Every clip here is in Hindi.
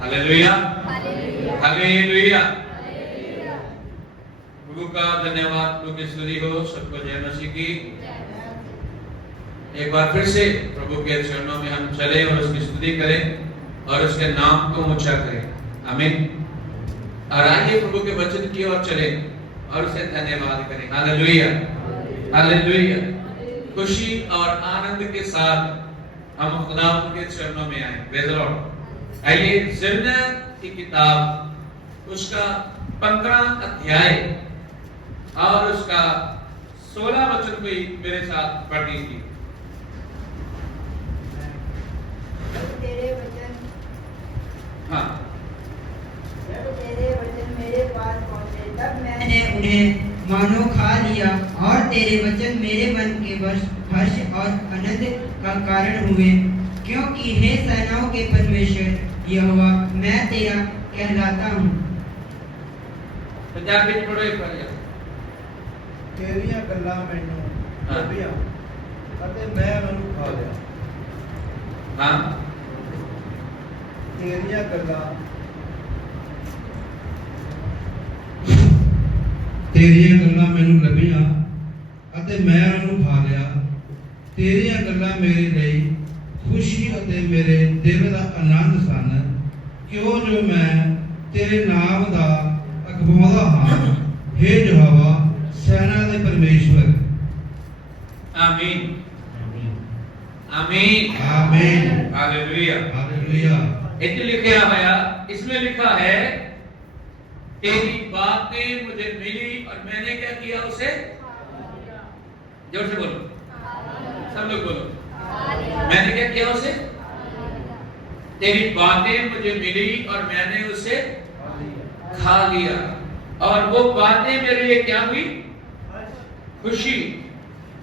Hallelujah, hallelujah. प्रभु का धन्यवाद, प्रभु की स्तुति हो। सबको जय मसीह की। एक बार फिर से प्रभु के चरणों में हम चले और उसकी स्तुति करें और उसके नाम को ऊंचा करें। आमीन। और आइए प्रभु के वचन की ओर चले और उसे धन्यवाद करें। Hallelujah, hallelujah. खुशी और आनंद के साथ हम खुदा के चरणों में आए। Praise the Lord. आइए यिर्मयाह की किताब उसका 15 अध्याय और उसका 16 वचन कोई मेरे साथ पढ़ लीजिए। तेरे वचन, हाँ, जब तेरे वचन मेरे पास पहुंचे तब मैंने उन्हें मानो खा लिया और तेरे वचन मेरे मन के हर्ष और आनंद का कारण हुए, क्योंकि हे सेनाओं के परमेश्वर यहोवा, मैं तेरा कहलाता हूँ। पंजाबी में पढ़ो एक बार यार। तेरियां गल्लां मैनू लभियां ਅਤੇ मैं उन्हें खा लिया। हाँ, तेरियां गल्लां ਮੈਨੂੰ ਲੱਭੀਆਂ ਅਤੇ ਮੈਂ ਉਹਨੂੰ ਖਾ ਲਿਆ। ਤੇਰੀਆਂ ਗੱਲਾਂ ਮੇਰੇ ਲਈ ਖੁਸ਼ੀ ਅਤੇ ਮੇਰੇ ਦਿਲ ਦਾ ਆਨੰਦ ਸਨ, ਕਿਉਂ ਜੋ ਮੈਂ ਤੇਰੇ ਨਾਮ ਦਾ ਅਖਵਾਉਂਦਾ ਹਾਂ, हे यहोवा सेना ਦੇ परमेश्वर। आमीन, आमीन, आमीन, हालेलुया, हालेलुया। इतना लिखा है, इसमें लिखा है तेरी बातें मुझे मिली और मैंने क्या किया उसे। जोर से बोलो, सब लोग बोलो। मैंने क्या किया उसे। तेरी बातें मुझे मिली और मैंने उसे खा लिया। और वो बातें मेरे लिए क्या हुई। खुशी,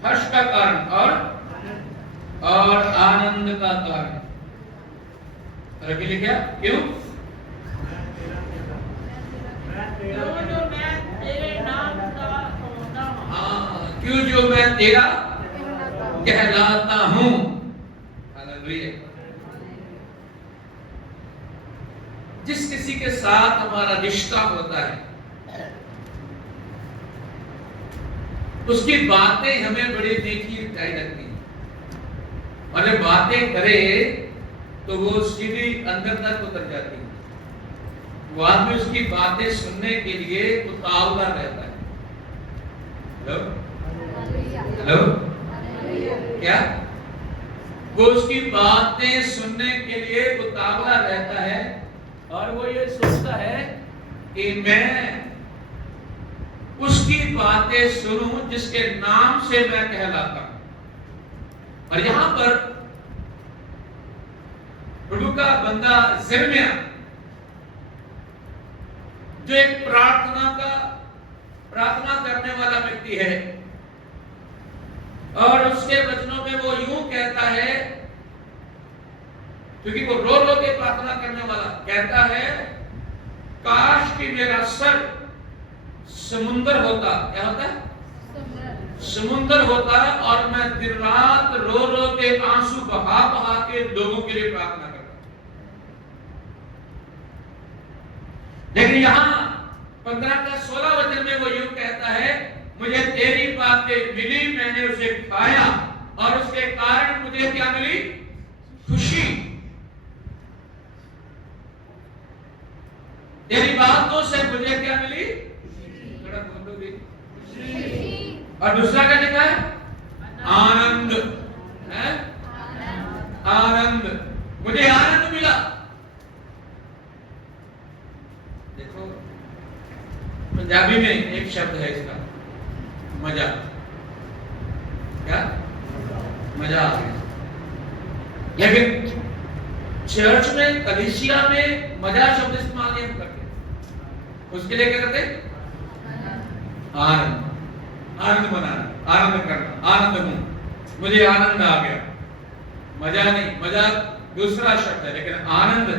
हर्ष का कारण और आनंद का कारण। और अभी लिखा क्यों। क्यों जो मैं तेरा कहलाता हूं। हालेलुया। जिस किसी के साथ हमारा रिश्ता होता है उसकी बातें हमें बड़ी मीठी दिखाई लगती हैं और जब बातें करे तो वो सीधी अंदर तक उतर जाती है। वो आदमी उसकी बातें सुनने के लिए उतावला रहता है। हेलो, हेलो, क्या वो उसकी बातें सुनने के लिए उतावला रहता है और वो ये सोचता है कि मैं उसकी बातें सुनूं जिसके नाम से मैं कहलाता हूं। और यहां पर प्रभु का बंदा यिर्मयाह, जो एक प्रार्थना करने वाला व्यक्ति है, और उसके वचनों में वो यूं कहता है, क्योंकि वो रो रो के प्रार्थना करने वाला कहता है, काश कि मेरा सर समुंदर होता। क्या होता है। समुंदर होता और मैं दिन रात रो रो के आंसू बहा बहा के लोगों के लिए प्रार्थना करता। लेकिन यहां 15 का 16 वचन में वो यूं कहता है, मुझे तेरी बातें मिली, मैंने उसे खाया और उसके कारण मुझे क्या मिली। खुशी। तेरी बातों से मुझे क्या मिली। और दूसरा क्या लिखा है। आनंद है। आनंद, मुझे आनंद मिला। देखो पंजाबी में एक शब्द है इसका, मजा। क्या मजा आ गया। लेकिन चर्च में, कलीसिया में मजा शब्द इस्तेमाल नहीं हम करते। उसके लिए क्या करते। आनंद, आनंद मनाना, आनंद करना, आनंद हूं, मुझे आनंद आ गया। मजा नहीं, मजा दूसरा शब्द है, लेकिन आनंद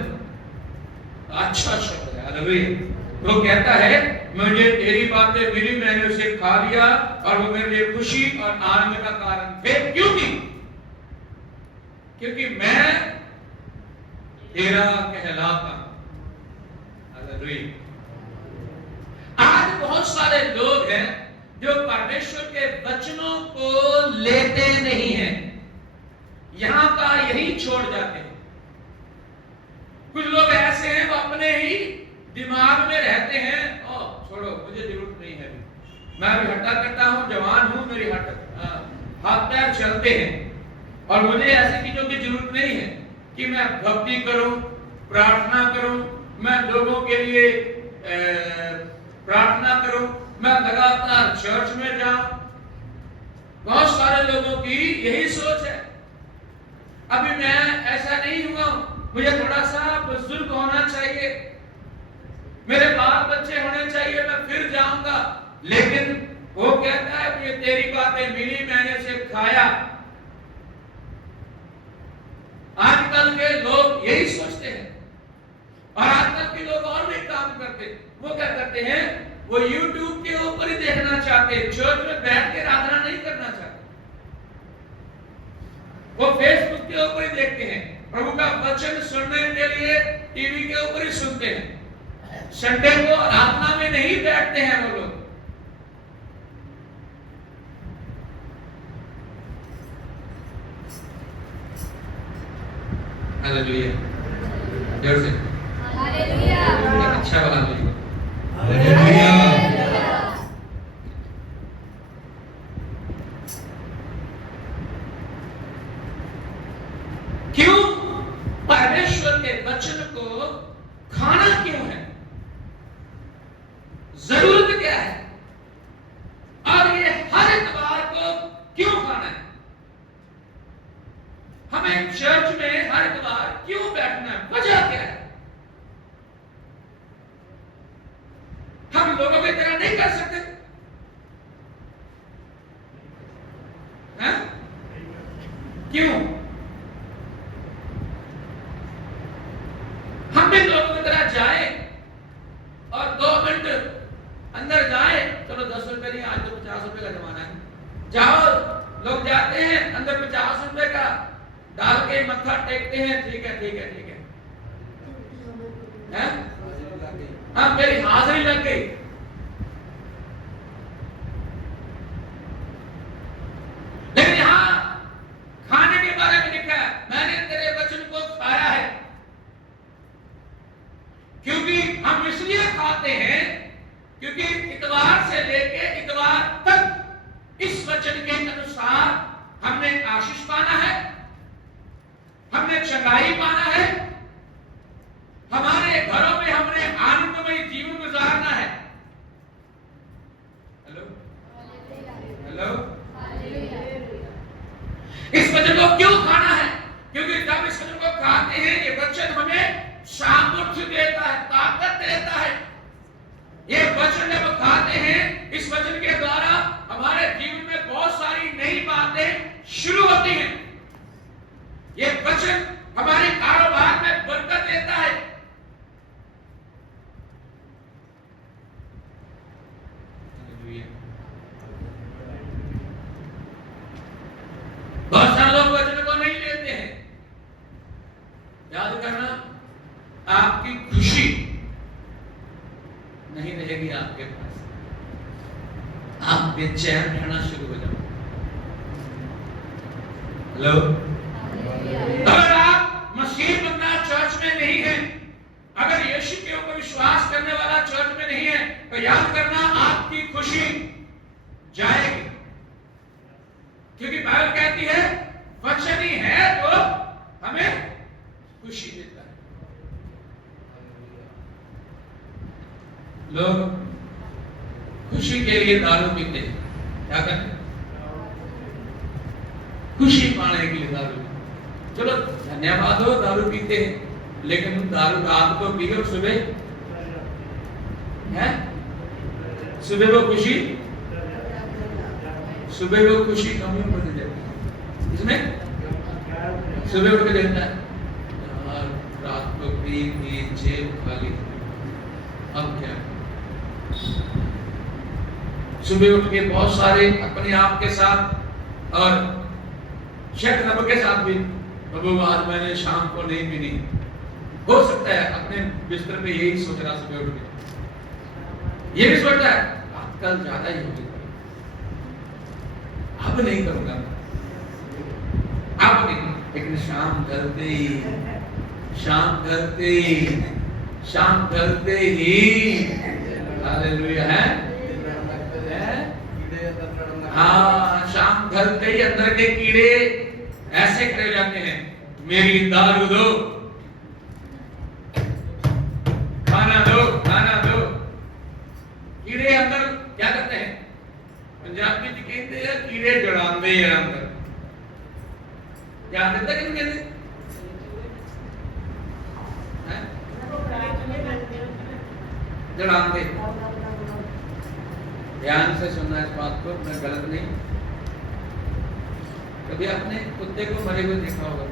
अच्छा शब्द है। हालेलुया। तो कहता है, मुझे तेरी बातें मिली, मैंने उसे खा लिया और वो मेरे लिए खुशी और आनंद का कारण थे। क्योंकि मैं तेरा कहलाता। हालेलुया। आज बहुत सारे लोग हैं जो परमेश्वर के वचनों को लेते नहीं हैं, यहां का यही छोड़ जाते हैं। कुछ लोग ऐसे हैं वो अपने ही दिमाग में रहते हैं, ओ छोड़ो मुझे जरूरत नहीं है, मैं अभी हट्टा कट्टा हूं, जवान हूं, मेरी हाथ पैर चलते हैं और मुझे ऐसी चीजों की जरूरत नहीं है कि मैं भक्ति करूं, प्रार्थना करूं, मैं लोगों के लिए प्रार्थना करूं, मैं लगातार चर्च में जाऊं। बहुत सारे लोगों की यही सोच है। अभी मैं ऐसा नहीं हुआ, मुझे थोड़ा सा बुजुर्ग होना चाहिए, मेरे बाल बच्चे होने चाहिए, मैं फिर जाऊंगा। लेकिन वो कहता है ये तेरी बातें मिली, मैंने उसे खाया। आजकल के लोग यही सोचते हैं और आजकल के लोग और भी काम करते हैं। वो क्या करते हैं, वो YouTube के ऊपर ही देखना चाहते हैं, चर्च में बैठ के आराधना नहीं करना चाहते, वो फेसबुक के ऊपर ही देखते हैं, प्रभु का वचन सुनने के लिए टीवी के ऊपर ही सुनते हैं, संडे को आराधना में नहीं बैठते हैं वो लोग। हालेलुया, जोर से हालेलुया, अच्छा वाला बोलिए हालेलुया। क्यों परमेश्वर के वचन को खाना क्यों है, जरूरत क्या है, और ये हर इतवार को क्यों खाना है, हमें चर्च में हर इतवार क्यों बैठना है, वजह क्या है। हम लोगों की तरह नहीं कर सकते हैं? क्यों? हम भी लोगों की तरह जाए और 2 मिनट अंदर जाए, चलो 10 रुपए नहीं, आज तो 50 रुपए का जमाना है, जाओ, लोग जाते हैं अंदर 50 रुपए का डाल के मत्था टेकते हैं, ठीक है ठीक है ठीक है, हैं? हाँ मेरी हाजिरी लग गई। लेकिन यहां खाने के बारे में लिखा है, मैंने तेरे वचन को खाया है। क्योंकि हम इसलिए खाते हैं क्योंकि इतवार से लेके इतवार तक इस वचन के अनुसार हमने आशीष पाना है, हमने चंगाई पाना है, हमारे घरों में हमने आनंदमय जीवन गुजारना है। हेलो हेलो, इस वचन को क्यों खाना है? क्योंकि जब इस वचन को खाते हैं, ये वचन हमें सामर्थ्य देता है, ताकत देता है। ये वचन जब खाते हैं, इस वचन के द्वारा हमारे जीवन में बहुत सारी नई बातें शुरू होती हैं। ये वचन हमारे कारोबार में बरकत देता है। बहुत सारे लोग वचन को नहीं लेते हैं। याद करना, आपकी खुशी नहीं रहेगी आपके पास, आप बेचैन रहना शुरू हो जाओगे। हेलो, अगर आप मसीह बंदा चर्च में नहीं है, अगर यीशु के ऊपर विश्वास करने वाला चर्च में नहीं है, तो याद करना आपकी खुशी जाएगी। क्योंकि बाइबल कहती है वचन ही है तो हमें खुशी देता है। लोग खुशी के लिए दारू पीते हैं, क्या करते हैं? खुशी पाने के लिए दारू। चलो धन्यवाद हो, दारू पीते हैं, लेकिन दारू रात को पी और सुबह है, सुबह वो खुशी कम ही बदल जाती है। इसमें सुबह उठ के देखता है यार रात को पी जेब खाली, अब क्या? सुबह उठ के बहुत सारे अपने आप के साथ और शायद रब के साथ भी, प्रभु आज मैंने शाम को नहीं पीनी, हो सकता है अपने बिस्तर पे यही सोच रहा सुबह उठ के, ये भी सोचता है कल ज्यादा ही होगी, अब नहीं करूंगा, अब नहीं। लेकिन शाम ढलते ही हालेलुया है। हाँ, शाम ढलते ही अंदर के कीड़े ऐसे खड़े हो जाते हैं, मेरी दारू दो, खाना दो, खाना दो। कीड़े अंदर क्या करते हैं? पंजाबी जी कहते हैं कीड़े जड़ांदे हैं अंदर। क्या कहते हैं? कहते जड़ांदे। ध्यान से सुनना इस बात को, मैं गलत नहीं। कभी आपने कुत्ते को मरे हुए देखा होगा,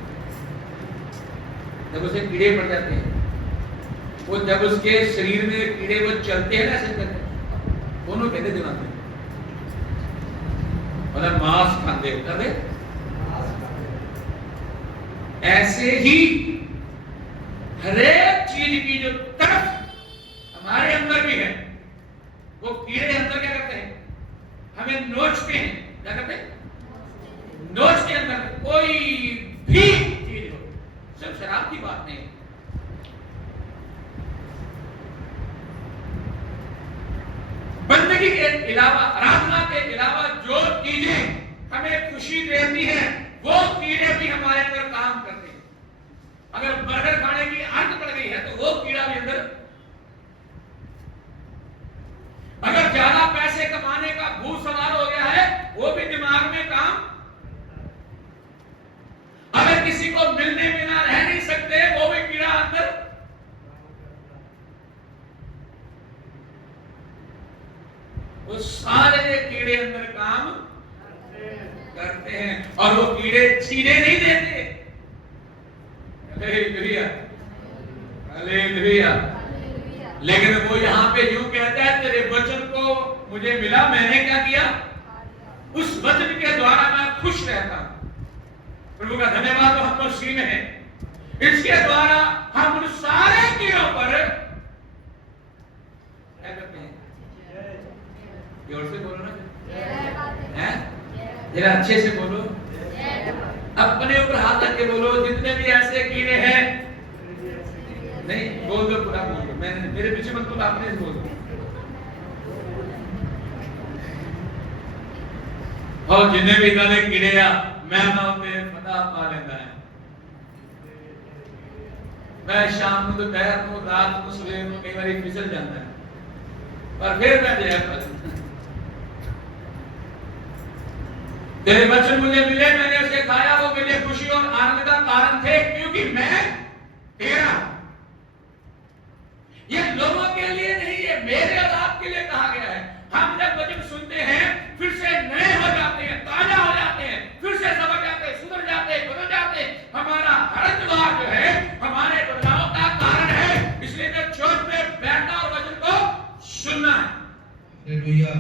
जब उसे कीड़े पड़ जाते हैं, वो जब उसके शरीर में कीड़े वो चलते हैं ना, ऐसे करते हैं, दोनों कहते जलाते, मतलब मांस खाते होते। ऐसे ही हरेक चीज की जो तरफ हमारे अंदर भी है, वो कीड़े अंदर क्या करते हैं? हमें नोचते हैं। क्या करते हैं? नोच के अंदर कोई भी चीज हो, सिर्फ शराब की बात नहीं, बंदगी के अलावा, आराधना के अलावा जो चीजें हमें खुशी देती हैं, वो कीड़े भी हमारे अंदर काम करते हैं। अगर बर्गर खाने की आदत पड़ गई है तो वो कीड़ा भी अंदर, अगर ज्यादा पैसे कमाने का भूत सवार हो गया है, वो भी दिमाग में काम, अगर किसी को मिलने बिना रह नहीं सकते, वो भी कीड़ा अंदर, वो सारे कीड़े अंदर काम करते हैं, और वो कीड़े चीने नहीं देते। Hallelujah, hallelujah. लेकिन वो यहां पे यूं कहता है, तेरे वचन को मुझे मिला, मैंने क्या किया? उस वचन के द्वारा मैं खुश रहता हूं। प्रभु का धन्यवाद, हम मसीह में है, इसके द्वारा हम उन सारे कीड़ों पर क्या करते हैं? जोर से बोलो ना, हैं? जरा अच्छे से बोलो, अपने ऊपर हाथ रख के बोलो, जितने भी ऐसे कीड़े हैं, नहीं बोल दो, पूरा बोल दो, मैंने मेरे पीछे मत बोलो, आपने बोल दो। और जिन्हें भी इतने कीड़े आ, मैं ना पे पता पा लेता है। मैं शाम को, दोपहर को, रात को, सुबह को कई बार फिसल जाता है, पर फिर मैं देखा तेरे वचन मुझे मिले, मैंने उसे खाया, वो मेरे लिए खुशी और आनंद का कारण थे, क्योंकि मैं तेरा। ये लोगों के लिए नहीं, ये मेरे और आपके लिए कहा गया है। हम जब वचन सुनते हैं, फिर से नए हो जाते हैं, ताजा हो जाते हैं, फिर से समझ जाते हैं, सुधर जाते हैं, बदल जाते हैं। हमारा हर द्वार जो है हमारे बदलाव का कारण है। इसलिए तो चर्च में बैठना और वचन को सुनना है। हालेलुया,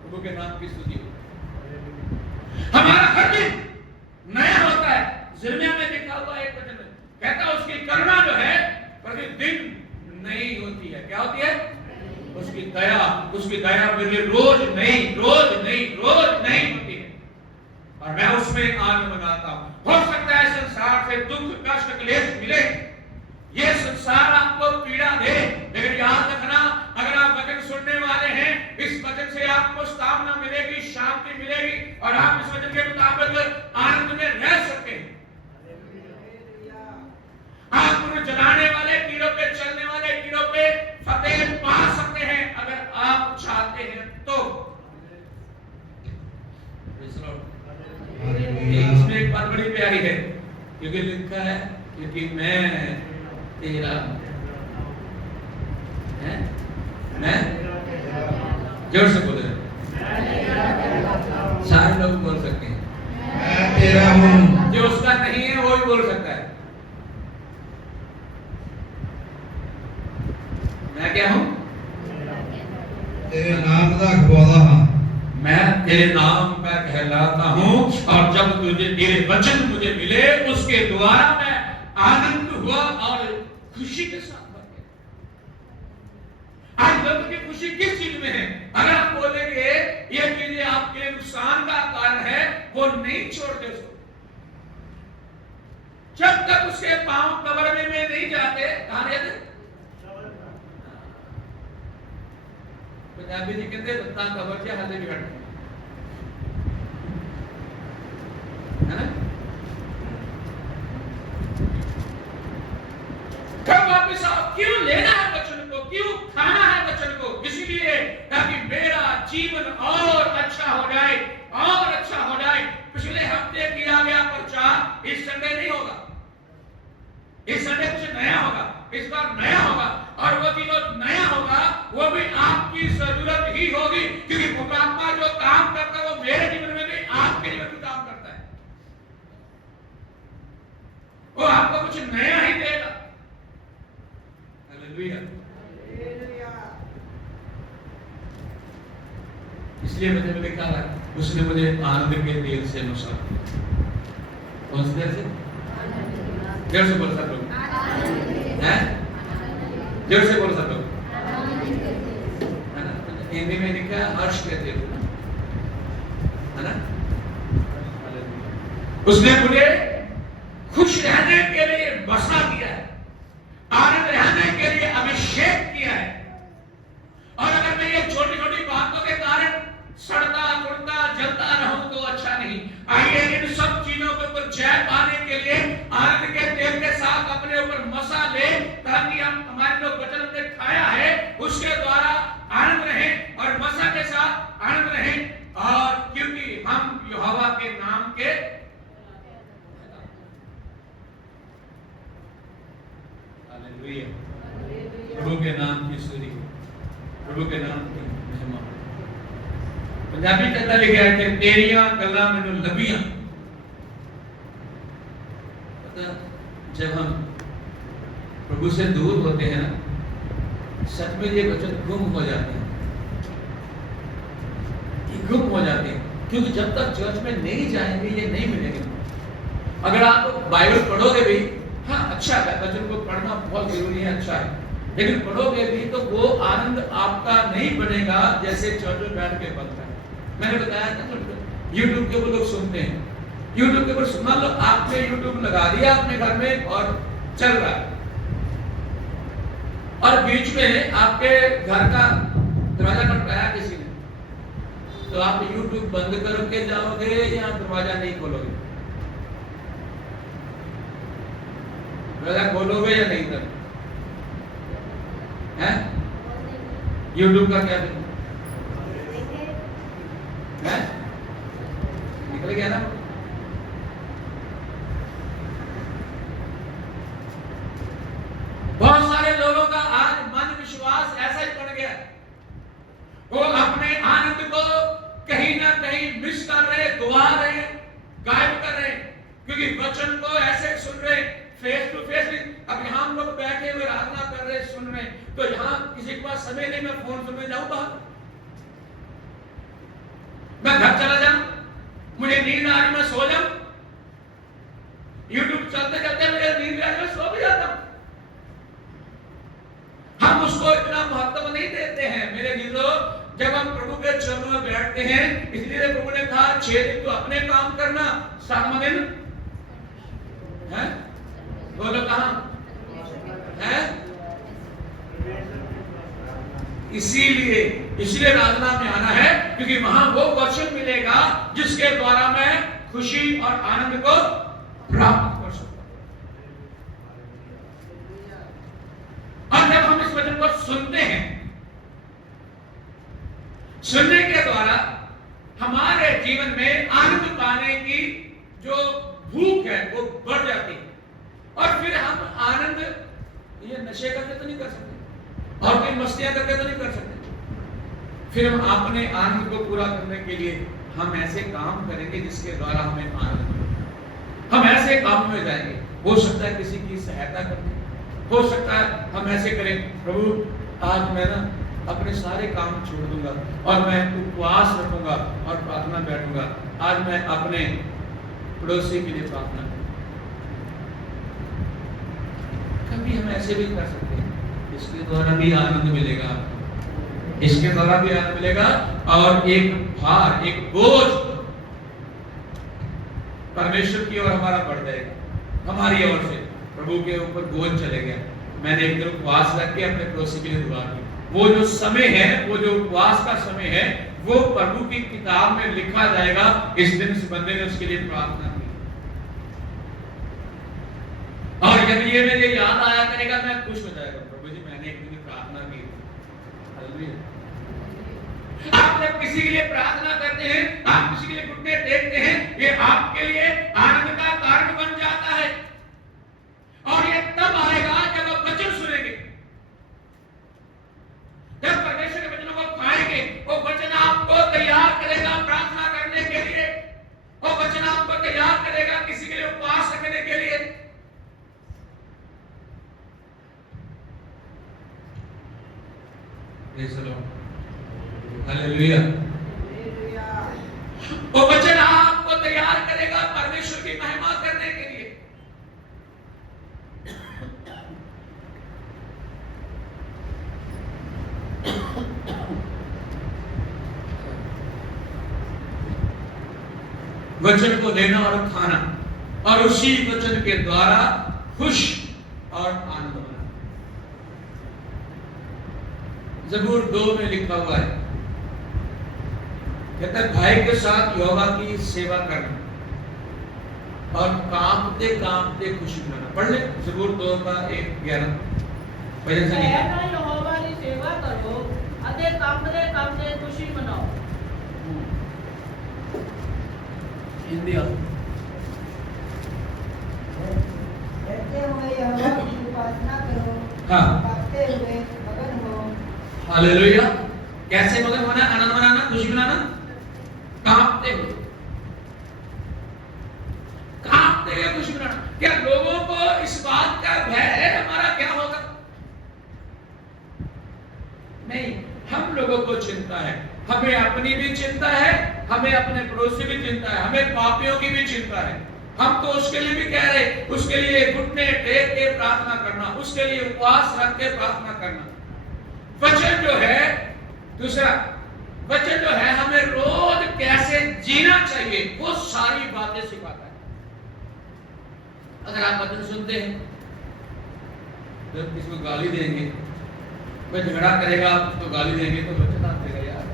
प्रभु के नाम की स्तुति हो। हमारा हर दिन नया होता है। यिर्मयाह में लिखा हुआ एक वचन में कहता, उसकी करुणा जो है प्रतिदिन नई होती है। क्या होती है? उसकी दया, उसकी दया मेरे रोज नई, रोज नई, रोज नई होती है, और मैं उसमें आनंद मनाता हूं। हो सकता है संसार से दुख, कष्ट, क्लेश मिले, ये संसार आपको पीड़ा दे, लेकिन याद रखना, अगर आप वचन सुनने वाले हैं, इस वचन से आपको स्थापना मिलेगी, शांति मिलेगी, और आप इस वचन के मुताबिक आनंद में रह सकते हैं। आप उन जलाने वाले कीड़ों पे, चलने वाले कीड़ों पे फतेह पा सकते हैं, अगर आप चाहते हैं तो। इसमें एक बात बड़ी प्यारी है, क्योंकि लिखा है, क्योंकि मैं तेरा है, मैं, जोर से बोले, सारे लोग बोल सकते हैं, मैं तेरा हूं। जो उसका नहीं है वो भी बोल सकता है, मैं क्या हूं? तेरे नाम का गवाह हां, मैं तेरे नाम का कहलाता हूं, और जब तुझे तेरे वचन मुझे मिले, उसके द्वारा मैं आनंद हुआ और खुशी के साथ भर गया। आज लोगों की खुशी किस चीज में है? अगर आप बोलेंगे ये चीजें आपके लिए नुकसान का कारण है, वो नहीं छोड़ते उसको। जब तक उसके पांव कब्र में नहीं जाते, कहां जाते? पंजाबी जी कहते बत्ता कब्र से हाथे बिगड़ है ना। कब वापिस आओ? क्यों लेना है वचन को? क्यों खाना है वचन को? इसीलिए ताकि मेरा जीवन और अच्छा हो जाए, और अच्छा हो जाए। पिछले हफ्ते किया गया प्रचार इस संडे नहीं होगा, इस संडे कुछ नया होगा, इस बार नया होगा। और वो चीज नया होगा, वो भी आपकी जरूरत ही होगी, क्योंकि परमात्मा जो काम करता है वो मेरे जीवन में भी, आपके जीवन में काम करता है। वो आपको कुछ नया ही देगा। हालेलुया। इसलिए मैंने लिखा है, उसने मुझे आनंद के तेल से नशा किया। कौन से तेल से? जोर से बोल सकते हो? हैं? जोर से बोल सकते हो? है ना? हिंदी में लिखा है हर्ष के तेल, है ना? उसने मुझे खुश रहने के लिए बसा दिया है, आनंद रहने के लिए अभिषेक किया है। और अगर मैं ये छोटी छोटी बातों के कारण सड़ता टूटता जलता रहूं तो अच्छा नहीं। आइए इन सब चीजों के ऊपर जय पाने के लिए आनंद के तेल के साथ अपने ऊपर मसा ले, ताकि हम हमारे जो वचन हमने खाया है उसके द्वारा आनंद रहे और मसा के साथ आनंद रहे। और क्योंकि हम यहोवा के नाम के हालेलुया, प्रभु के नाम की स्तुति, प्रभु के नाम की महिमा। पंजाबी कहता लिखा है कि तेरियां गल्लां मैनू लभियां। पता, जब हम प्रभु से दूर होते हैं ना, सच में ये वचन गुम हो जाते हैं, ये गुम हो जाते हैं। क्योंकि जब तक चर्च में नहीं जाएंगे ये नहीं मिलेंगे। अगर आप बाइबल पढ़ोगे भी, हाँ अच्छा है, वचन को पढ़ना बहुत जरूरी है, अच्छा है, लेकिन पढ़ोगे भी तो वो आनंद आपका नहीं बनेगा जैसे चर्च में बैठ के बनता है। मैंने बताया था यूट्यूब के ऊपर लोग सुनते हैं, यूट्यूब के ऊपर सुना लो, आपने यूट्यूब लगा दिया अपने घर में और चल रहा है, और बीच में आपके घर का दरवाजा खटखटाया किसी ने, तो आप यूट्यूब बंद करके जाओगे या दरवाजा नहीं खोलोगे? दरवाजा खोलोगे या नहीं? तब है यूट्यूब का क्या है? निकल गया ना। बहुत सारे लोगों का आज मन विश्वास ऐसा ही पड़ गया, वो अपने आनंद को कहीं ना कहीं मिस कर रहे, गवा रहे, गायब कर रहे, क्योंकि वचन को ऐसे सुन रहे फेस टू फेस। अब यहाँ हम लोग बैठे हुए आराधना कर रहे, सुन रहे, तो यहाँ किसी के पास समय नहीं, मैं फोन सुनने जाऊं बाहर, मैं घर चला जाऊं, मुझे नींद आ रही मैं सो जाऊं, यूट्यूब चलते चलते मुझे नींद आ रही मैं सो भी जाता हूं। हम उसको इतना महत्व नहीं देते हैं मेरे जीजो। जब हम प्रभु के चरणों में बैठते हैं, इसलिए प्रभु ने कहा 6 दिन तो अपने काम करना, 7वां दिन है, बोलो कहां है? इसीलिए आराधना में आना है, क्योंकि वहां वो वचन मिलेगा जिसके द्वारा मैं खुशी और आनंद को प्राप्त कर सकता हूं। और जब हम इस वचन को सुनते हैं, सुनने के द्वारा हमारे जीवन में आनंद पाने की जो भूख है वो बढ़ जाती है, और फिर हम आनंद ये नशे करके तो नहीं कर सकते, और कोई मस्तियां करके तो नहीं कर सकते। फिर हम अपने आनंद को पूरा करने के लिए हम ऐसे काम करेंगे जिसके द्वारा हमें आनंद मिले। हम ऐसे काम में जाएंगे, हो सकता है किसी की सहायता करने, हो सकता है हम ऐसे करें, प्रभु आज मैं ना अपने सारे काम छोड़ दूंगा और मैं उपवास रखूंगा और प्रार्थना बैठूंगा, आज मैं अपने पड़ोसी के लिए प्रार्थना करूंगा। कभी हम ऐसे भी कर सकते हैं, इसके द्वारा भी आनंद मिलेगा आपको, इसके द्वारा भी आनंद मिलेगा, और एक भार, एक बोझ परमेश्वर की ओर हमारा बढ़ जाएगा, हमारी ओर से प्रभु के ऊपर बोझ चले गया। मैंने एक दिन उपवास रख के अपने पड़ोसी के लिए दुआ की। वो जो समय है, वो जो उपवास का समय है, वो प्रभु की किताब में लिखा जाएगा। इस दिन इस बंदे ने उसके लिए प्रार्थना की, और जब ये मुझे याद आया करेगा, मैं खुश हो जाएगा, प्रभु जी मैंने एक दिन प्रार्थना की। हालेलुया। आप जब किसी के लिए प्रार्थना करते हैं, आप किसी के लिए घुटने टेकते हैं, ये आपके लिए आनंद का कारण बन जाता है, और ये तब आएगा जब आप वचन सुनेंगे, जब परमेश्वर के वचनों को खाएंगे। वो वचन आपको तैयार करेगा प्रार्थना करने के लिए, वो वचन आपको तैयार करेगा किसी के लिए उपवास रखने के लिए। हालेलुया। वो वचन आपको तैयार करेगा परमेश्वर की महिमा करने के लिए। वचन को लेना और खाना, और उसी वचन के द्वारा खुश और आनंद होना। ज़बूर 2 में लिखा हुआ है, कहता है भाई के साथ यहोवा की सेवा करना और कांपते कांपते खुशी मनाना। पढ़ ले ज़बूर 2 का 1:11 भजन से निकाल। यहोवा की सेवा करो अते कांपते कांपते खुशी मनाओ। हिंदी डरते हुए यहोवा की उपासना करो, हाँ। कांपते हुए मगन हो। हालेलुया। कैसे मगन होना? आनंद मनाना, खुशी मनाना, कांपते हुए, कांपते हुए खुशी मनाना। क्या लोगों को इस बात का भय है हमारा क्या होगा? नहीं, हम लोगों को चिंता है, हमें अपनी भी चिंता है, हमें अपने पड़ोसी भी चिंता है, हमें पापियों की भी चिंता है। हम तो उसके लिए भी कह रहे, उसके लिए घुटने टेक के प्रार्थना करना, उसके लिए उपवास रख के प्रार्थना करना। वचन जो है, दूसरा वचन जो है हमें रोज कैसे जीना चाहिए, वो सारी बातें सिखाता है। अगर आप वचन सुनते हैं, जब किसी को गाली देंगे, कोई झगड़ा करेगा, आप उसको गाली देंगे, तो वचन आप देगा यार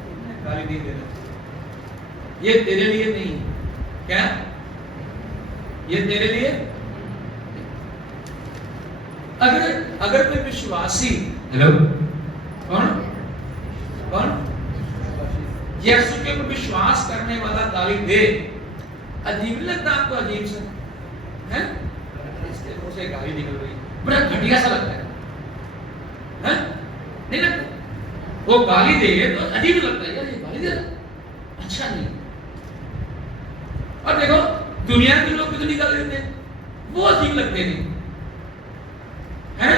गाली नहीं देना, ये तेरे लिए नहीं। क्या? ये तेरे लिए। अगर कोई विश्वासी, हेलो, कौन कौन यीशु के ऊपर विश्वास करने वाला गाली दे, अजीब लगता आपको? अजीब सा है, इसके मुंह से गाली निकल रही, बड़ा घटिया सा लगता है, नहीं लगता? वो गाली दे तो अजीब लगता है, यार ये गाली दे रहा, अच्छा नहीं। और देखो दुनिया के लोग कितनी गाली देते हैं, वो अजीब लगते नहीं है।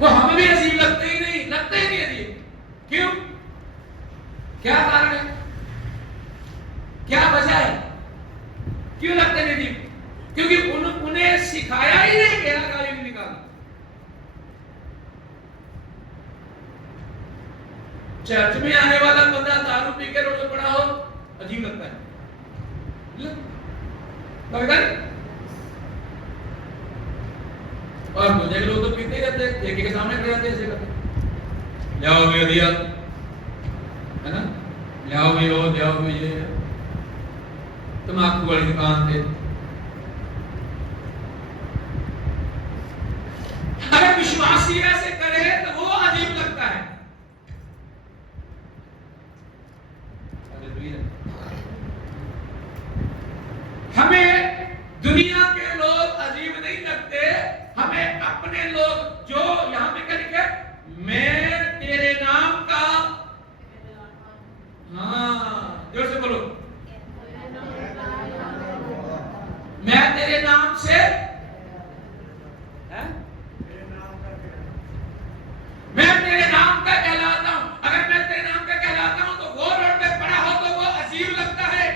वो हमें भी अजीब लगते ही नहीं, लगते ही नहीं अजीब। क्यों? क्या कारण है, क्या वजह है, क्यों लगते नहीं अजीब? क्योंकि उन्हें सिखाया ही नहीं गया गाली नहीं निकालना। चर्च में आने वाला बंदा दारू पी के रोड पे पड़ा हो, अजीब लगता है, लगता है। और दूसरे लोग तो पीते ही रहते हैं, एक के सामने खड़े रहते हैं, ऐसे करते, जाओ भी दिया है ना, जाओ भी हो, जाओ भी ये तम्बाकू वाली दुकान पे। अगर विश्वासी ऐसे करे तो वो अजीब लगता है। हमें दुनिया के लोग अजीब नहीं लगते, हमें अपने लोग जो यहां पे क्या लिखा है, मैं तेरे नाम का, हाँ जोर से बोलो, मैं तेरे नाम से है? मैं तेरे नाम का कहलाता हूं। अगर मैं तेरे नाम का कहलाता हूं तो वो रोड पे पड़ा हो तो वो अजीब लगता है।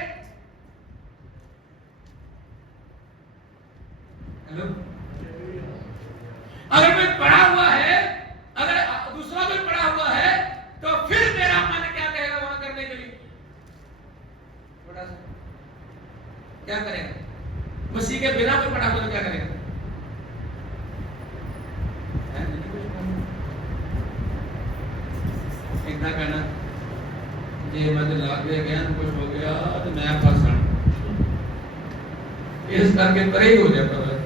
क्या करेगा? मसीह के बिना कोई पड़ा हो तो क्या करेगा? इतना कहना जे मैं तो लाग गया कुछ हो गया तो मैं फंस इस करके परे ही हो जाता है।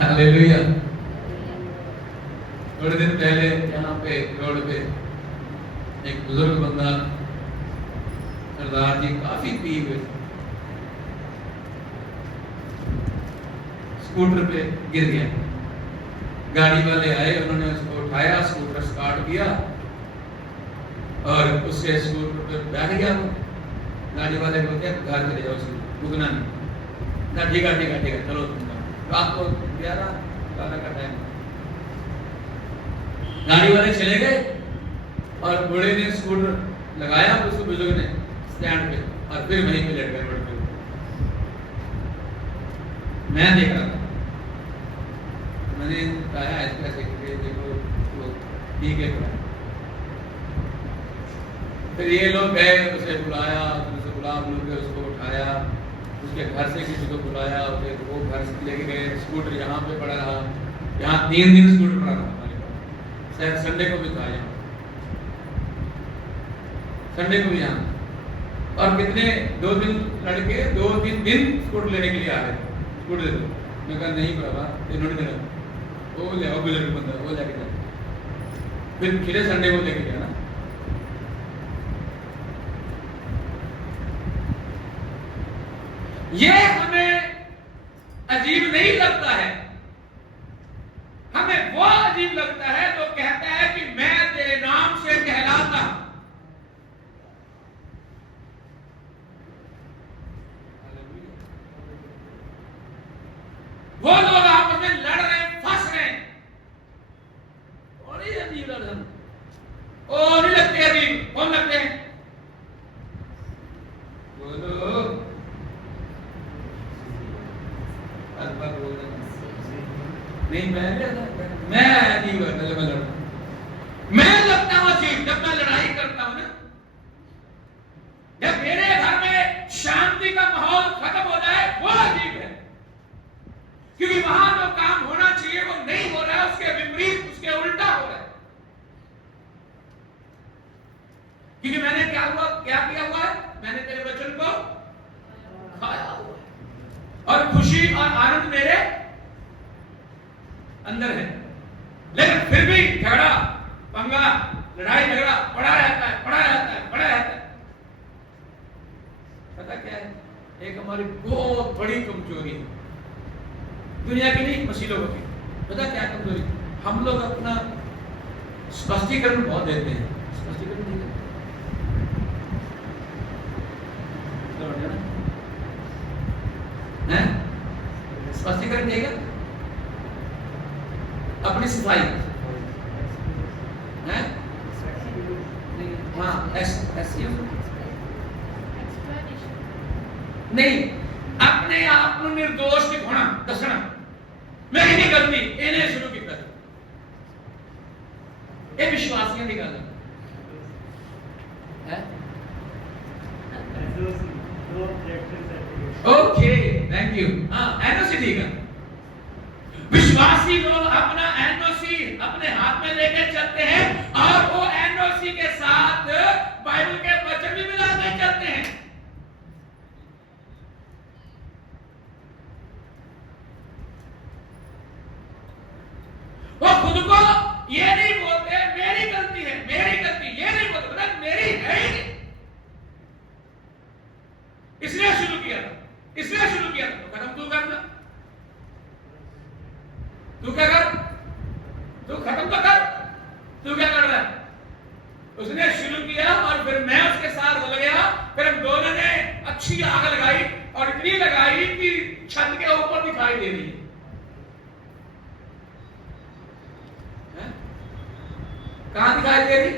हालेलुया। थोड़े दिन पहले यहाँ पे रोड पे एक बुजुर्ग बंदा सरदार जी काफी पी हुए स्कूटर पे गिर गया। गाड़ी वाले आए, उन्होंने उसको उठाया, स्कूटर स्टार्ट किया और उससे स्कूटर पे बैठ गया। वो गाड़ी वाले बोलते हैं घर चले जाओ, रुकना नहीं। ना ठीक है चलो तुम रात को 11-12 का टाइम। गाड़ी वाले चले गए और बूढ़े ने स्कूटर लगाया उसको बुजुर्ग ने स्टैंड पे और फिर वहीं पे लेट गए रोड पे। मैं देख रहा था, मैंने कहा ऐसे देखो वो ठीक है। फिर ये लोग गए, उसे बुलाया, उसे बुला के उसको उठाया, उसके घर से किसी को बुलाया, उसे वो घर से लेके गए। स्कूटर यहाँ पे पड़ा रहा, यहाँ 3 दिन स्कूटर पड़ा रहा हमारे पास। शायद संडे को भी था यहाँ, संडे को भी यहाँ। और कितने 2 दिन लड़के 2-3 दिन स्कूटर लेने के लिए आ रहे थे, स्कूटर दे दो। मैं कहा नहीं बाबा इन्होंने देना, वो ले आओ बुजुर्ग बंदा, वो लेके जाए। फिर खिले संडे को लेके गया ना। ये हमें अजीब नहीं लगता है, हमें वो अजीब लगता है जो कहता है कि मैं तेरे नाम से कहलाता। वो लोग आपस में लड़ रहे, फंस रहे, और ये अजीब लड़ रहे, और नहीं लगते अजीब, कौन लगते हैं? बोलो नहीं, मैं अजीब लगता जब मैं लड़ता, मैं लगता हूं अजीब जब मैं लड़ाई करता हूं ना। जब मेरे घर में शांति का माहौल खत्म हो जाए वो अजीब है, क्योंकि वहां जो काम होना चाहिए वो नहीं हो रहा है, उसके विपरीत, उसके उल्टा हो रहा है। क्योंकि मैंने क्या किया हुआ है? मैंने तेरे वचन को खाया हुआ है और खुशी और आनंद मेरे अंदर है। लेकिन फिर भी झगड़ा, पंगा, लड़ाई झगड़ा पड़ा रहता है। पता क्या है? एक हमारी बहुत बड़ी कमजोरी है, दुनिया की नहीं, मसीह लोगों की। पता क्या कमजोरी? हम लोग अपना स्पष्टीकरण बहुत देते हैं। स्पष्टीकरण नहीं है, स्पष्टीकरण देगा अपनी सफाई है। हाँ, नहीं, अपने आप को निर्दोष दिखाना, दसना मेरी नहीं गलती, इन्हें शुरू किया। ये विश्वासियों की गल है। Okay, thank you. हाँ, एनओसी ठीक है। विश्वासी लोग अपना एनओसी अपने हाथ में लेके चलते हैं और वो एनओसी के साथ बाइबल के वचन भी मिला के चलते हैं। वो खुद को ये नहीं बोलते मेरी गलती है, मेरी गलती, ये नहीं बोलते, मतलब मेरी है ही नहीं। इसलिए शुरू किया था, तो खत्म तू करना। तू क्या कर, तू खत्म तो कर। तू क्या कर रहा है? उसने शुरू किया और फिर मैं उसके साथ लग गया। फिर हम दोनों ने अच्छी आग लगाई और इतनी लगाई कि छत के ऊपर दिखाई दे रही है। कहां दिखाई दे रही?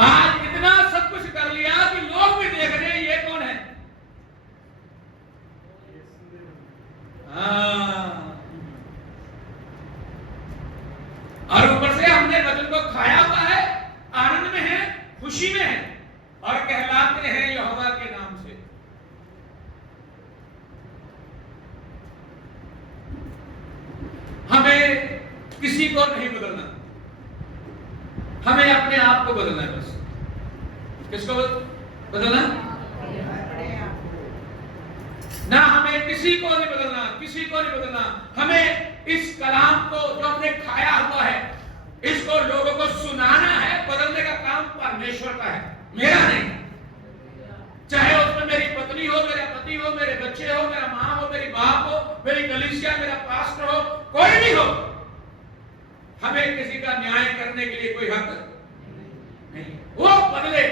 आज इतना सब कुछ कर लिया कि लोग भी देख रहे हैं ये कौन है। किसी को नहीं बदलना, हमें अपने आप को बदलना है बस। किसको बदलना? अपने आप को। ना हमें किसी को नहीं बदलना, किसी को नहीं बदलना। हमें इस कलाम को जो हमने खाया हुआ है, इसको लोगों को सुनाना है। बदलने का काम परमेश्वर का है, मेरा नहीं। चाहे उसमें मेरी पत्नी हो, मेरा पति हो, मेरे बच्चे हो, मेरा माँ हो, मेरी बाप हो, मेरी कलीसिया, मेरा पास्टर हो, कोई भी हो, हमें किसी का न्याय करने के लिए कोई हक नहीं। वो बदले।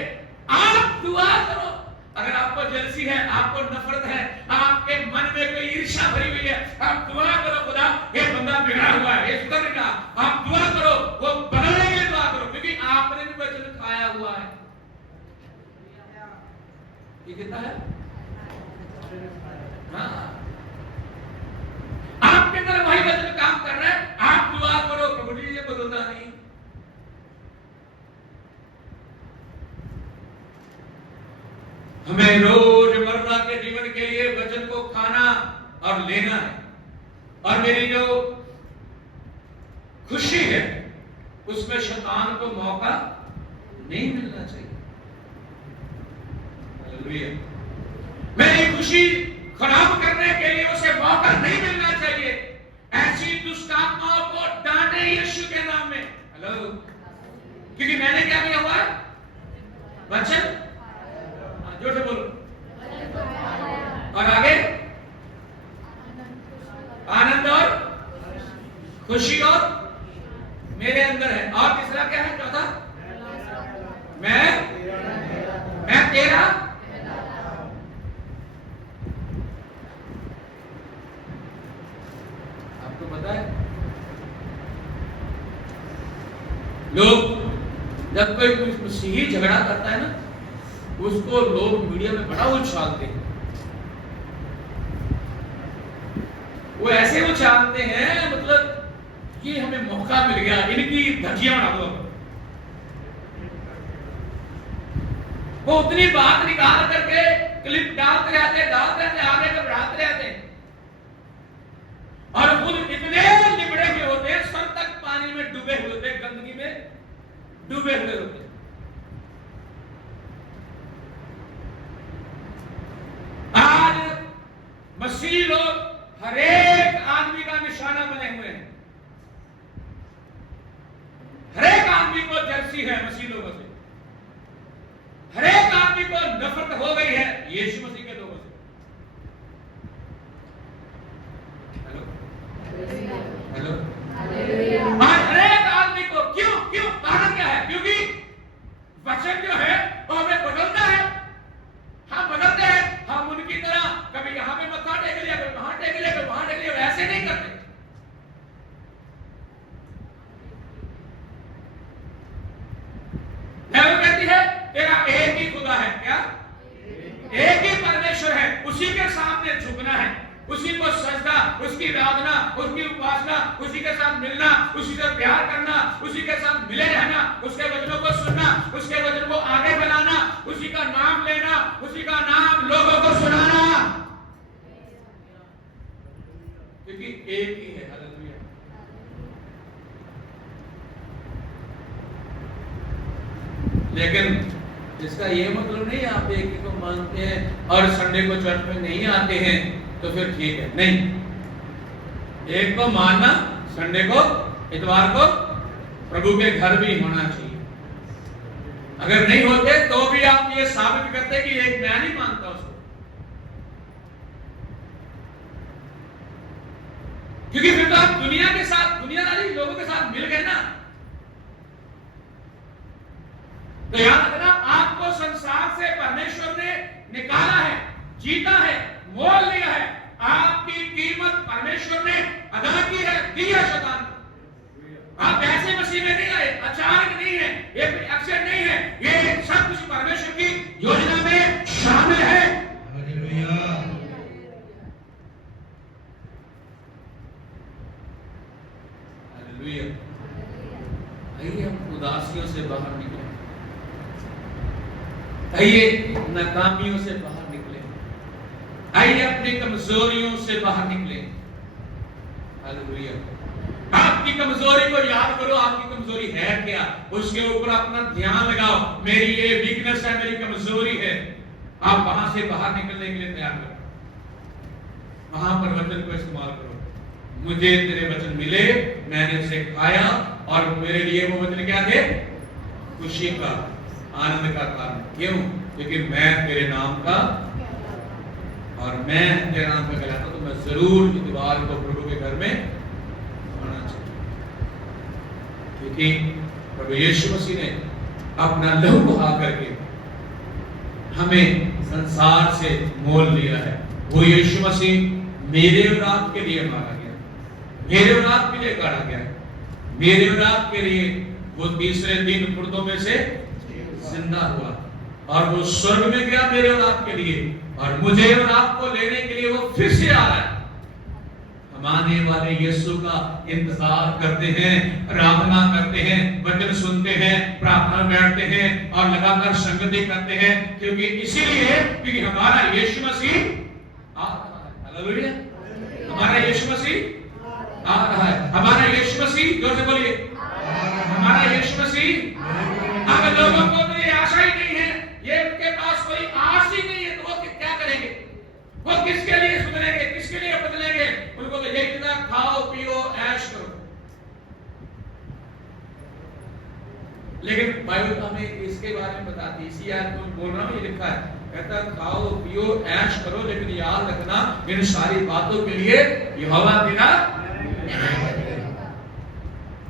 आप दुआ करो। अगर आपको जलसी है, आपको नफरत है, आपके मन में कोई ईर्ष्या भरी हुई है, आप दुआ करो, खुदा ये बंदा बिगड़ा हुआ है, ये सुधर गया। आप दुआ करो, वो बदलने के लिए दुआ करो, क्योंकि आपने भी वचन खाया हुआ है। ये कितना है? हाँ, आपके अंदर वही वचन काम कर रहा है। आप दुआ करो, प्रभु जी ये बदलना नहीं। हमें रोजमर्रा के जीवन के लिए वचन को खाना और लेना है। और मेरी जो खुशी है उसमें शैतान को मौका नहीं मिलना चाहिए। हालेलुया। मेरी खुशी खराब करने के लिए उसे मौका नहीं मिलना चाहिए। ऐसी दुष्ट आत्माओं को डांटे यीशु के नाम में। हेलो, क्योंकि मैंने क्या किया हुआ है? वचन। जोर से बोलो। और आगे आनंद और खुशी और मेरे अंदर है। और तीसरा क्या है? चौथा, मैं तेरा। आपको पता है, लोग जब कोई मसीही झगड़ा करता है ना, उसको लोग मीडिया में बड़ा उछालते हैं। वो ऐसे उछालते हैं, मतलब ये हमें मौका मिल गया, इनकी धज्जियां उड़ा दो। वो उतनी बात निकाल करके क्लिप डालते रहते, आगे घबराते रहते, और खुद इतने लिबड़े हुए होते हैं, सर तक पानी में डूबे हुए होते, गंदगी में डूबे हुए होते। आज मसीही लोग हर एक आदमी का निशाना बने हुए हैं। हर एक आदमी को जलसी है मसीही लोगों से। हर एक आदमी को नफरत हो गई है यीशु मसीह के लोगों से। Hello hello. आज हर एक आदमी को क्यों कारण क्या है? क्योंकि वचन जो है वो हमें बदलता है। हम बदलते हैं, हम उनकी तरह कभी यहां पे मत्था टेक लिया, कभी वहां टेक लिया, कभी वहां टेक लिया, ऐसे नहीं करते। बाइबल कहती है तेरा एक ही खुदा है। क्या? एक ही परमेश्वर है। उसी के सामने झुकना है, उसी को सजदा, उसकी आराधना, उसकी उपासना, उसी के साथ मिलना, उसी से प्यार करना, उसी के साथ मिले रहना, उसके वचनों को सुनना, उसके वचन को आगे बढ़ाना, उसी का नाम लेना, उसी का नाम लोगों को सुनाना, क्योंकि एक ही है। हालेलुया। लेकिन इसका ये मतलब नहीं आप एक ही को मानते हैं और संडे को चर्च में नहीं आते हैं तो फिर ठीक है, नहीं। एक को मानना, संडे को, इतवार को प्रभु के घर भी होना चाहिए। अगर नहीं होते तो भी आप ये साबित करते कि एक मैं नहीं मानता उसको, क्योंकि फिर तो आप दुनिया के साथ, दुनियादारी लोगों के साथ मिल गए ना। तो याद रखना, आपको संसार से परमेश्वर ने निकाला है, जीता है, मोल लिया है। आपकी कीमत परमेश्वर ने अदा की है, दी है शैतान को। आप ऐसे मसीह में नहीं आए, अचानक नहीं है, ये कोई एक्सीडेंट नहीं है, ये सब कुछ परमेश्वर की योजना में शामिल है। हालेलुया। हालेलुया। आइए हम उदासियों से बाहर निकले, आइए नाकामियों से बाहर निकले, आइए अपनी कमजोरियों से बाहर निकले। हालेलुया। आप आपकी कमजोरी को याद करो, आपकी कमजोरी है क्या, उसके ऊपर अपना ध्यान लगाओ। मेरी ये वीकनेस है, मेरी कमजोरी है। आप वहां से बाहर निकलने के लिए तैयार करो, वहां पर वचन को इस्तेमाल करो। मुझे तेरे वचन मिले, मैंने उसे खाया, और मेरे लिए वो वचन क्या थे? खुशी का, आनंद का कारण। क्यों? क्योंकि मैं तेरे नाम का, और मैं तेरे नाम का कहलाता, तो मैं जरूर इतवार को प्रभु के घर में आना चाहिए। क्योंकि प्रभु यीशु मसीह ने अपना लहू बहा करके हमें संसार से मोल लिया है। वो यीशु मसीह मेरे और आपके लिए मारा गया, मेरे और आपके लिए गाड़ा गया, मेरे और आपके लिए वो तीसरे दिन मुर्दों में से जिंदा हुआ, और वो स्वर्ग में गया मेरे और आपके लिए, और मुझे और आपको लेने के लिए वो फिर से आ रहा है। हम आने वाले यीशु का इंतजार करते हैं, आराधना करते हैं, वचन सुनते हैं, प्रार्थना में बैठते हैं और लगातार संगति करते हैं। क्योंकि इसीलिए क्योंकि हमारा यीशु मसीह आ रहा है। हालेलुया! हमारा यीशु मसीह आ रहा है। हमारा यीशु मसीह, जोर से बोलिए, हमारा यीशु मसीह। अगर लोगों को तो ये आशा ही नहीं है, ये उनके पास कोई आस ही नहीं है, तो वो क्या करेंगे? वो किसके लिए सुधरेंगे, किसके लिए बदलेंगे? उनको तो यही था, खाओ पियो ऐश करो। लेकिन बाइबल हमें इसके बारे में बताती है, इसी आयत में बोल रहा हूं, ये लिखा है, कहता खाओ पियो ऐश करो, लेकिन याद रखना इन सारी बातों के लिए यहोवा तेरा न्याय करेगा।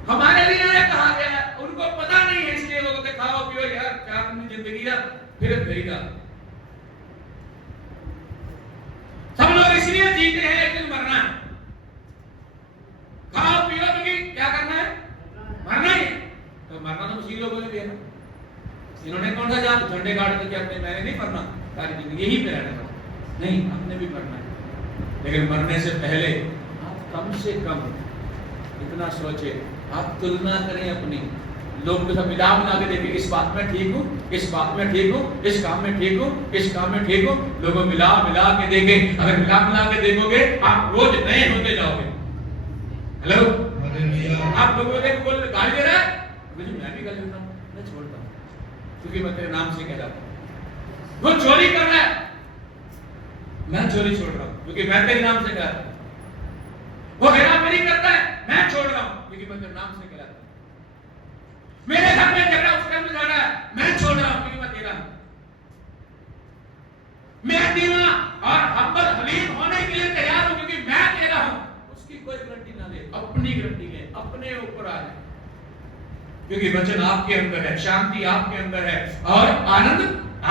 हमारे लिए यह कहा गया है, उनको पता नहीं है, इसलिए वो कहते खाओ पियो यार, क्या अपनी जिंदगी है फिर देगा। सब लोग इसलिए जीते हैं, एक दिन मरना है। खाओ पियो क्योंकि क्या करना है? मरना ही। तो मरना तो उसी लोगों ने दिया ना। इन्होंने कौन सा जान झंडे गाड़े थे कि अपने मैंने नहीं मरना, सारी जिंदगी यही पे रहने वाला नहीं, हमने भी मरना है। लेकिन मरने से पहले आप कम से कम इतना सोचे, आप तुलना करें अपनी। लोग तो सब मिला के देखें, इस बात में ठीक हूँ, इस बात में ठीक हूँ, इस काम में ठीक हूँ, इस काम में ठीक हूँ। लोगों मिला के देखें, अगर मिला के देखोगे आप रोज नए होते जाओगे। हेलो, आप लोगों को बोल गाली दे रहा है, मुझे मैं भी गाली देता हूँ, मैं छोड़ता हूँ क्योंकि मैं तेरे नाम से कहलाता हूँ। वो चोरी कर रहा है, मैं चोरी छोड़ रहा हूँ क्योंकि मैं तेरे नाम से कहलाता हूँ। वो हेराफेरी करता है, मैं छोड़ रहा हूँ क्योंकि मैं तेरे नाम से कहलाता हूँ। मेरे घर में झगड़ा उसके में झगड़ा है, मैं छोड़ रहा हूं क्योंकि मैं तेरा हूं। मैं दीवा और हम्बल हलीम होने के लिए तैयार हूं क्योंकि मैं तेरा हूं। उसकी कोई गारंटी ना ले, अपनी गारंटी ले, अपने ऊपर आ जाए। क्योंकि वचन आपके अंदर है, शांति आपके अंदर है और आनंद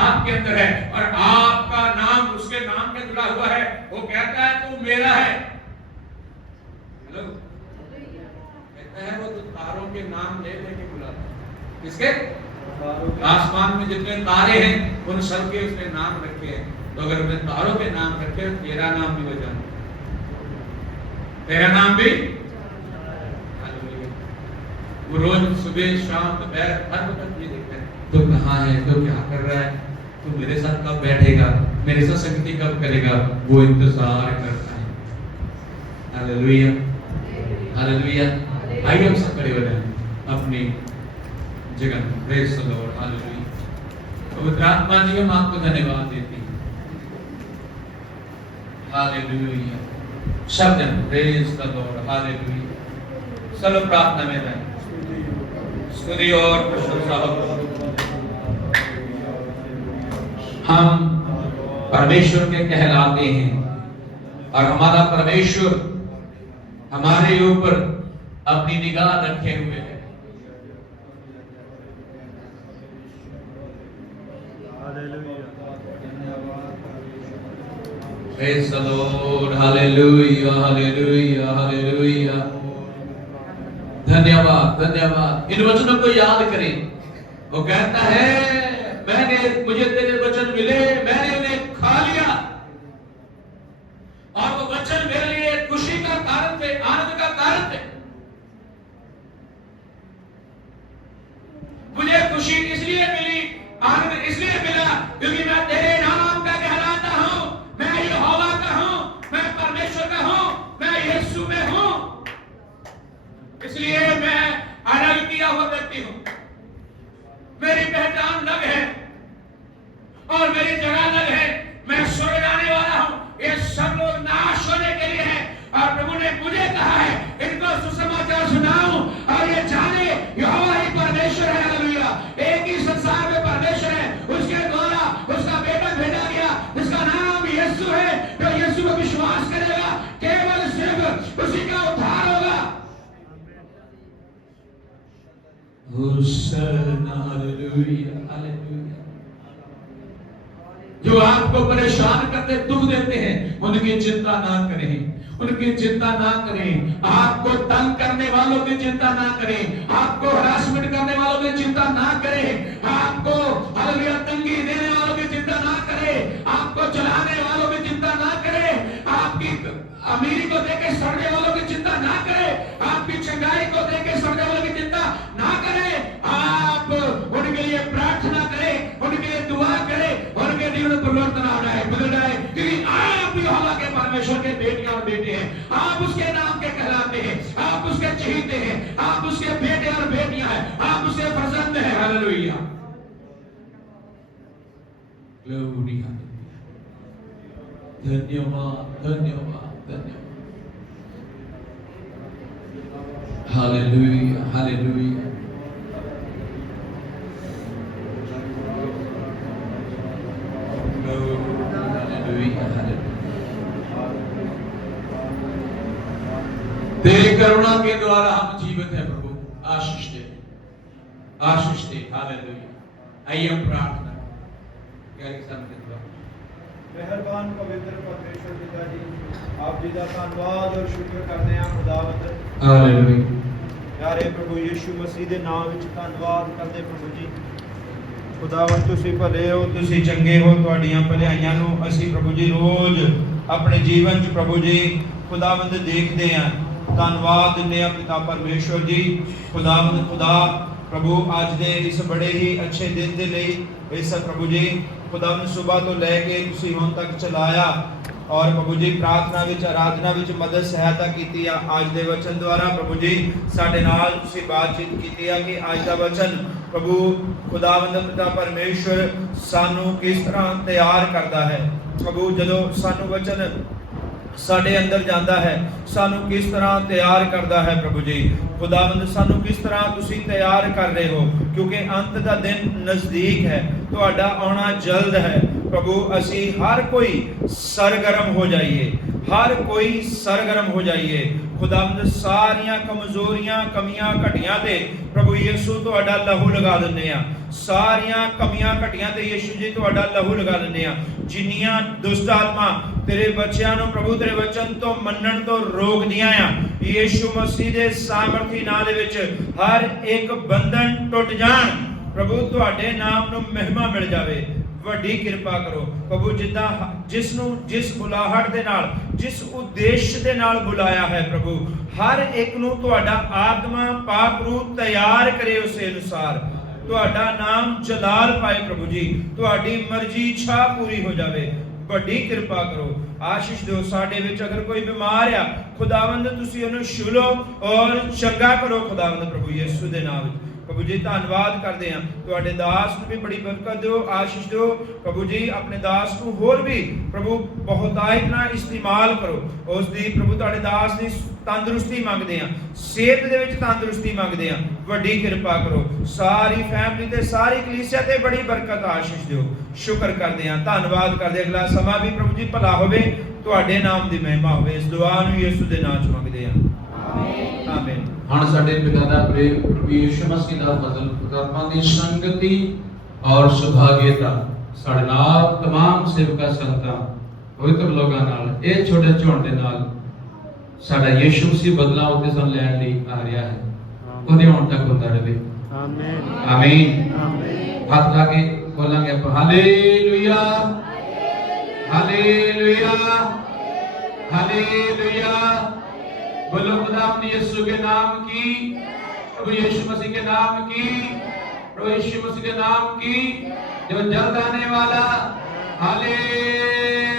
आपके अंदर है, और आपका नाम उसके नाम में जुड़ा हुआ है। वो कहता है तू मेरा है। हेलो, कहता है वो तो तारों के नाम ले लेके बुलाता है। किसके? आसमान में जितने तारे हैं उन सब के उसने नाम रखे हैं। तो अगर उसने तारों के नाम रखे, तेरा नाम भी वो जानता, तेरा नाम भी। वो रोज सुबह शाम दोपहर हर वक्त ये देखता है, तो कहाँ है, तो क्या कर रहा है, तो मेरे साथ कब बैठेगा, मेरे साथ संगति कब करेगा, वो इंतजार करता है। Hallelujah, hallelujah. आइए हम सब खड़े हो जाएं अपनी जगह। Praise the Lord, hallelujah. पवित्र आत्मा जी हम आपको धन्यवाद देते हैं। हालेलुया। शब्द प्रेज द लॉर्ड, हालेलुया। चलो प्रार्थना में जाएं। स्तुति और प्रशंसा हो। हम परमेश्वर के कहलाते हैं और हमारा परमेश्वर हमारे ऊपर अपनी निगाह रखे हुए है। Praise the Lord, hallelujah, hallelujah, hallelujah. धन्यवाद, धन्यवाद। इन वचनों को याद करें। वो कहता है मुझे तेरे वचन मिले, मैंने उन्हें खा लिया, और वो वचन मेरे लिए खुशी का कारण थे, आनंद का कारण थे। मुझे खुशी इसलिए मिली, आनंद इसलिए मिला क्योंकि मैं तेरे नाम का कहलाता हूं, मैं यहोवा का हूं, मैं परमेश्वर का हूं, मैं यीशु में हूं। इसलिए होशाना, हालेलुया, हालेलुया। जो आपको परेशान करते, दुख देते हैं, उनकी चिंता ना करें, उनकी चिंता ना करें। आपको तंग करने वालों की चिंता ना करें, आपको हरासमेंट करने वालों की चिंता ना करें, आपको हालेलुया तंगी देने वालों की चिंता ना करें, आपको चलाने वालों की चिंता ना करें, आपकी अमीरी को देके सड़ने वालों की चिंता ना करें, आपकी चंगाई को देके सड़ने वालों की चिंता ना करें। आप उनके लिए प्रार्थना करें, उनके लिए दुआ करें, उनके जीवन में परिवर्तन आ जाए, बदल जाए, क्योंकि आप यहोवा के परमेश्वर के बेटियां और बेटे हैं, आप उसके नाम के कहलाते हैं, आप उसके चहीते हैं, आप उसके बेटे और बेटियां हैं, आप उसके फर्जंद हैं। हालेलुया, ग्लोरी, धन्यवाद, धन्यवाद, धन्यवाद। Hallelujah, hallelujah. तेरी करुणा के द्वारा हम जीवित हैं प्रभु, आशीष दे, आशीष दे। हालेलुया। आइए हम प्रार्थना मेहरबान पवित्र परमेश्वर पिता जी, आप जी का धन्यवाद और शुक्र करते हैं खुदावंद। हालेलुया। प्यारे प्रभु यीशु मसीह ਦੇ ਨਾਮ ਵਿੱਚ ਧੰਨਵਾਦ ਕਰਦੇ ਪ੍ਰਭੂ ਜੀ। ਖੁਦਾਵੰਦ ਤੁਸੀਂ ਭਲੇ ਹੋ, ਤੁਸੀਂ ਚੰਗੇ ਹੋ, ਤੁਹਾਡੀਆਂ ਭਲਾਈਆਂ ਨੂੰ ਅਸੀਂ ਪ੍ਰਭੂ ਜੀ ਰੋਜ਼ ਆਪਣੇ ਜੀਵਨ 'ਚ ਪ੍ਰਭੂ ਜੀ ਖੁਦਾਵੰਦ ਦੇਖਦੇ ਹਾਂ। ਧੰਨਵਾਦ ਦਿੰਦੇ ਹਾਂ ਪਿਤਾ ਪਰਮੇਸ਼ਵਰ ਜੀ। ਖੁਦਾਵੰਦ ਖੁਦਾ ਪ੍ਰਭੂ ਅੱਜ ਦੇ ਇਸ ਬੜੇ ਹੀ ਅੱਛੇ ਦਿਨ ਦੇ ਲਈ, ਇਸ ਪ੍ਰਭੂ ਜੀ ਖੁਦਾਵੰਦ ਸਵੇਰ ਤੋਂ ਲੈ ਕੇ ਤੁਸੀਂ ਹੁਣ ਤੱਕ ਚਲਾਇਆ और प्रभु जी प्रार्थना विच आराधना विच मदद सहायता कीती है। आज दे वचन द्वारा प्रभु जी साडे नाल तुसीं बातचीत कीती है कि आज दा वचन प्रभु खुदावंद पिता परमेश्वर सानू किस तरह तैयार करता है। प्रभु जदों सानू वचन साडे अंदर जाता है, सानू किस तरह तैयार करता है। प्रभु जी खुदावंद सानू किस तरह तुसीं तैयार कर रहे हो, क्योंकि अंत दा दिन नज़दीक है, तुहाडा आना जल्द है। प्रभु असी हर कोई सरगर्म हो जाइए, हर कोई सरगर्म हो जाइए। खुदावंद सारियां कमजोरियां कमियां घटियां ते प्रभु यीशु तुहाडा लहू लगा दिंदे आ, सारियां कमियां घटियां ते यीशु जी तुहाडा लहू लगा दिंदे आ। जिन्नियां दुष्ट आत्मा तेरे बच्चों को प्रभु तेरे वचन तो मनन तो रोक दिया आ, यीशु मसीह दे सामर्थी नाम दे विच हर एक बंधन टुट जाण। प्रभु तुहाडे नाम नूं महिमा मिल जावे। ਵੱਡੀ ਕਿਰਪਾ ਕਰੋ ਪ੍ਰਭੂ, ਜਿੱਦਾਂ ਜਿਸ ਨੂੰ ਜਿਸ ਬੁਲਾਹਟ ਦੇ ਨਾਲ, ਜਿਸ ਉਦੇਸ਼ ਦੇ ਨਾਲ ਬੁਲਾਇਆ ਹੈ ਪ੍ਰਭੂ, ਹਰ ਇੱਕ ਨੂੰ ਤੁਹਾਡਾ ਆਤਮਾ ਪਾਕ ਰੂਹ ਤਿਆਰ ਕਰੇ, ਉਸੇ ਅਨੁਸਾਰ ਤੁਹਾਡਾ ਨਾਮ ਜਲਾਲ ਪਾਏ। ਪ੍ਰਭੂ ਜੀ ਤੁਹਾਡੀ ਮਰਜ਼ੀ ਇੱਛਾ ਪੂਰੀ ਹੋ ਜਾਵੇ। ਵੱਡੀ ਕਿਰਪਾ ਕਰੋ, ਆਸ਼ੀਸ਼ ਦਿਓ। ਸਾਡੇ ਵਿੱਚ ਅਗਰ ਕੋਈ ਬਿਮਾਰ ਆ ਖੁਦਾਵੰਦ ਤੁਸੀਂ ਉਹਨੂੰ ਛੂ ਲਓ ਔਰ ਚੰਗਾ ਕਰੋ ਖੁਦਾਵੰਦ ਪ੍ਰਭੂ ਯਿਸੂ ਦੇ ਨਾਮ ਵਿੱਚ। प्रभु जी धन्यवाद करते हैं, तुहाडे दास नूं भी बड़ी बरकत दिओ, आशीष दिओ। प्रभु जी अपने दास नूं होर भी प्रभु बहुतायत नाल इस्तेमाल करो। उस दी प्रभु तुहाडे दास दी तंदुरुस्ती मंगदे हैं, सेहत दे विच तंदुरुस्ती मंगदे हैं। वड्डी किरपा करो, सारी फैमिली ते सारी कलीसिया ते बड़ी बरकत आशीष दिओ। शुक्र करते हैं, धन्यवाद करते। अगला समा भी प्रभु जी भला होवे, तुहाडे नाम दी महिमा होवे। इस दुआ नूं यीशु दे नाम च मंगदे हैं, आमीन, आमीन। ਹੁਣ ਸਾਡੇ ਪਿਤਾ ਦਾ ਪ੍ਰੇਮ ਪ੍ਰਭੂ ਯਿਸੂ ਮਸੀਹ ਦਾ ਫਜ਼ਲ, ਪਰਮਾਤਮਾ ਦੀ ਸੰਗਤੀ ਔਰ ਸੁਭਾਗੀਤਾ ਸਾਡੇ ਨਾਲ तमाम ਸੇਵਕਾਂ ਸੰਤਾਂ ਪਵਿੱਤਰ ਲੋਕਾਂ ਨਾਲ, ਇਹ ਛੋਟੇ ਝੁੰਡ ਦੇ ਨਾਲ ਸਾਡਾ ਯਿਸੂ ਮਸੀਹ ਬਦਲਾ ਉੱਤੇ ਸਾਨੂੰ ਲੈਣ ਲਈ ਆ ਰਿਹਾ ਹੈ, ਉਹਦੇ ਹੁਣ ਤੱਕ ਹੁੰਦਾ ਰਹੇ। ਆਮੀਨ, ਆਮੀਨ, ਆਮੀਨ। ਹੱਥ ਲਾ ਕੇ ਬੋਲਾਂਗੇ ਆਪਾਂ ਹਾਲੇਲੂਇਆ, हालेलुया, हालेलुया। बोलो खुदा यीशु के नाम की, प्रभु यीशु मसीह के नाम की, प्रभु यीशु मसीह के नाम की, जो जल्द आने वाला। हालेलुया।